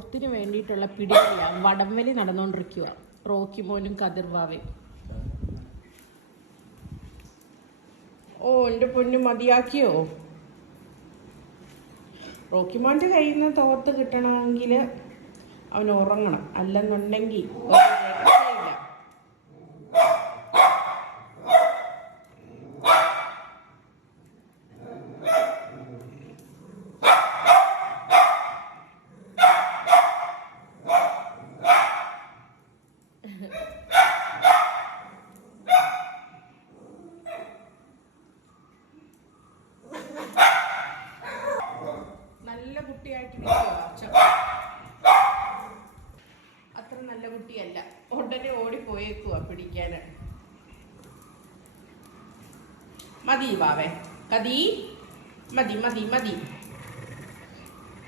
തോർത്തിന് വേണ്ടിയിട്ടുള്ള പിടികളില്ല വടംവലി നടന്നുകൊണ്ടിരിക്കുക. റോക്കിമോനും കതിർവാവയും. ഓ എൻ്റെ പൊന്നു മതിയാക്കിയോ? റോക്കിമോൻ്റെ കയ്യിൽ നിന്ന് തോർത്ത് കിട്ടണമെങ്കിൽ അവൻ ഉറങ്ങണം, അല്ലെന്നുണ്ടെങ്കിൽ നല്ല കുട്ടിയായിട്ട് അത്ര നല്ല കുട്ടിയല്ല. ഉടനെ ഓടിപ്പോയേക്കുവാ പിടിക്കാൻ. മതി വാവേ, കതി മതി മതി മതി.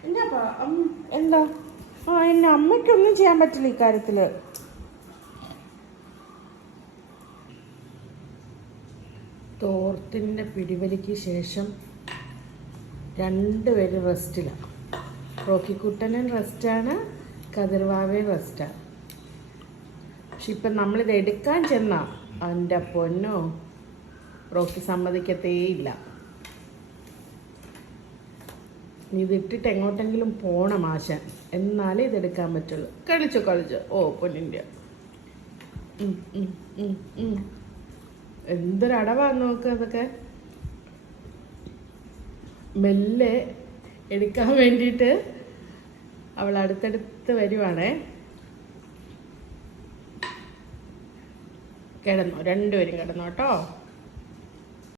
എന്താ എന്താ എന്നെ അമ്മയ്ക്കൊന്നും ചെയ്യാൻ പറ്റില്ല ഇക്കാര്യത്തില്. തോർത്തിൻ്റെ പിടിവലിക്ക് ശേഷം രണ്ടുപേരും റെസ്റ്റിലാണ്. റോക്കിക്കുട്ടനും റെസ്റ്റാണ്, കതിർവാവയും റെസ്റ്റാണ്. പക്ഷെ ഇപ്പം നമ്മളിത് എടുക്കാൻ ചെന്നാ അവൻ്റെ പൊന്നോ റോക്കി സമ്മതിക്കത്തേയില്ല. ഇതിട്ടിട്ട് എങ്ങോട്ടെങ്കിലും പോണം ആശാൻ, എന്നാലേ ഇതെടുക്കാൻ പറ്റുള്ളൂ. കളിച്ചോ. ഓ പൊന്നിൻ്റെ എന്തൊരടവാന്ന് നോക്ക്. അതൊക്കെ മെല്ലെ എടുക്കാൻ വേണ്ടിയിട്ട് അവൾ അടുത്തടുത്ത് വരുവാണേ. കിടന്നോ, രണ്ടുപേരും കിടന്നോ കേട്ടോ.